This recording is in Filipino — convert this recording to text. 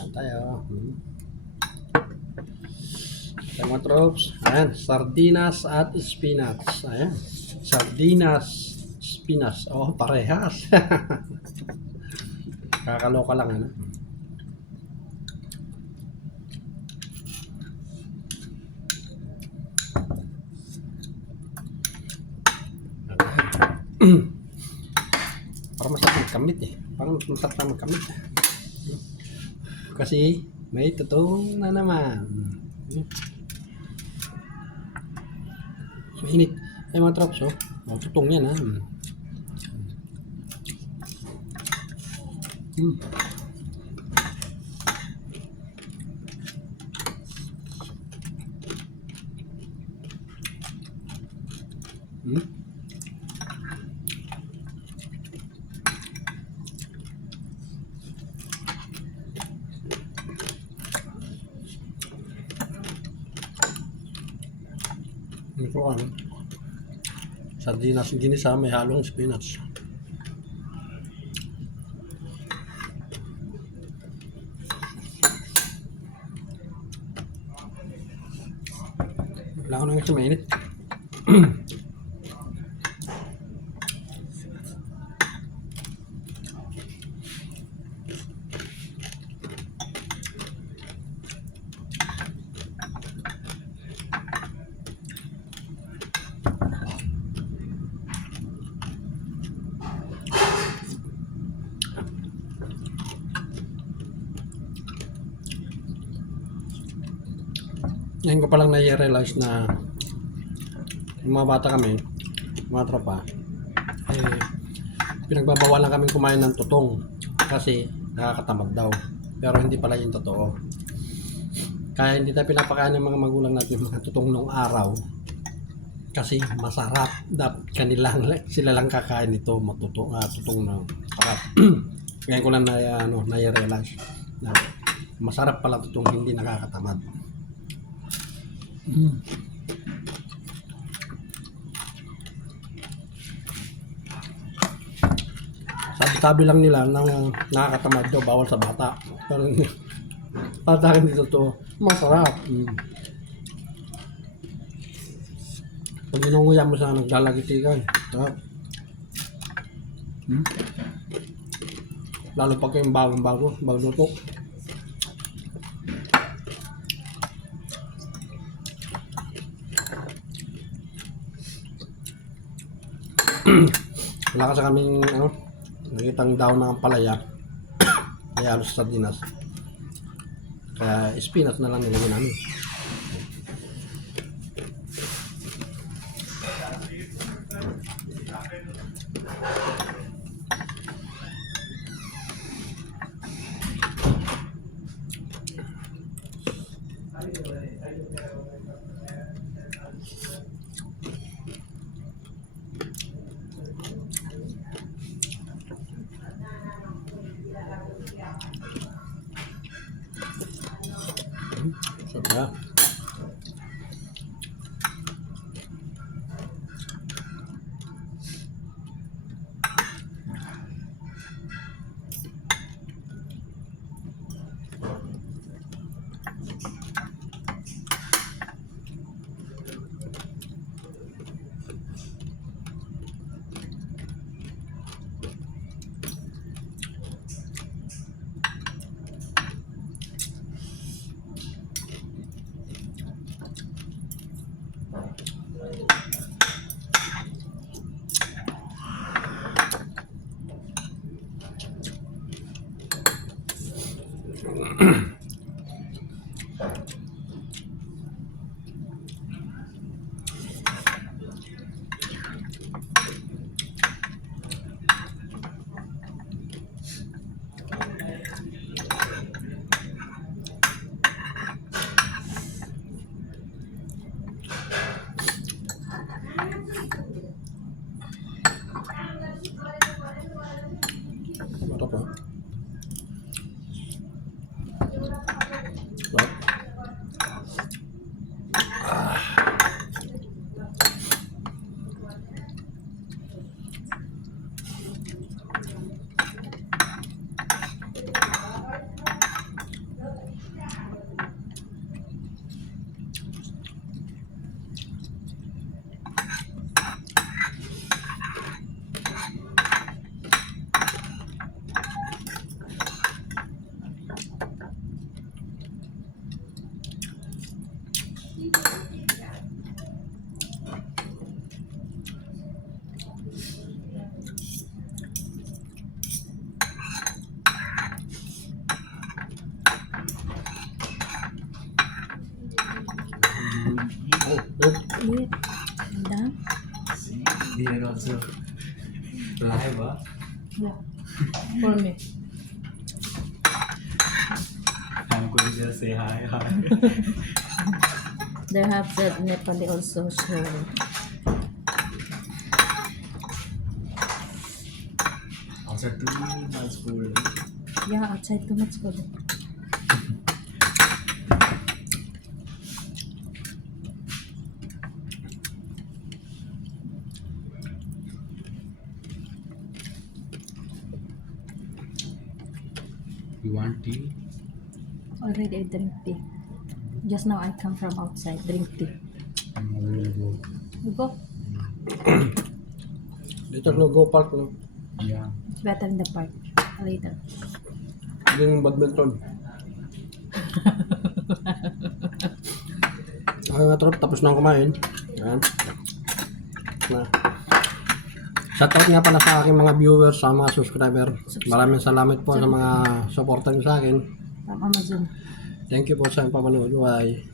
Kain tayo. Ito mga troops. Ayan, sardinas at spinach. Ayan, sardinas, spinach. Oh, parehas. Kakaloka lang, ano? Parang masarap magkamit eh. Parang masarap na magkamit. Kasi may tutong na naman. Mainit. Ay mga trops, oh. Oh, tutong yan, ha. Ito ano, sardinas ginisa may halong spinach. Wala ko na kasi mainit. Ngayon ko palang na-realize na yung mga bata kami, mga tropa, eh, pinagbabawalan kami kumain ng tutong kasi nakakatamad daw. Pero hindi pala yung totoo. Kaya hindi tayo pinapakain ng mga magulang natin yung mga tutong nung araw kasi masarap. Sila lang kakain nito, tutong ng sarap. Ngayon ko lang na-realize na masarap pala tutong, hindi nakakatamad. Sabi lang nila na nakakatamad daw, bawal sa bata. Pero para sa akin dito to, masarap. Pag inunguya mo sa naglalagiti ka, sarap. Lalo pag yung bagong luto. Wala kasi kaming nakitang daon ng palaya kaya halos sardinas, kaya spinach na lang nilagyan namin. So, yeah. Sarap, ha? it. And then, See, Dian also live, huh? yeah, for me. I'm going to say hi. They have said Nepali also, so Also too much food. yeah, outside too much food. You want tea? Already I drink tea. Just now I come from outside, drink tea. We'll go. You go. Dito no go park no. Yeah. It's better in the park. Later. Yung badminton. Okay mga trop, tapos na kumain. Yan. Na. Shoutout nga pala sa aking mga viewers, sa mga subscriber. Maraming salamat po sa mga supportan nyo sa akin. From Amazon. Thank you po sa panonood. Bye.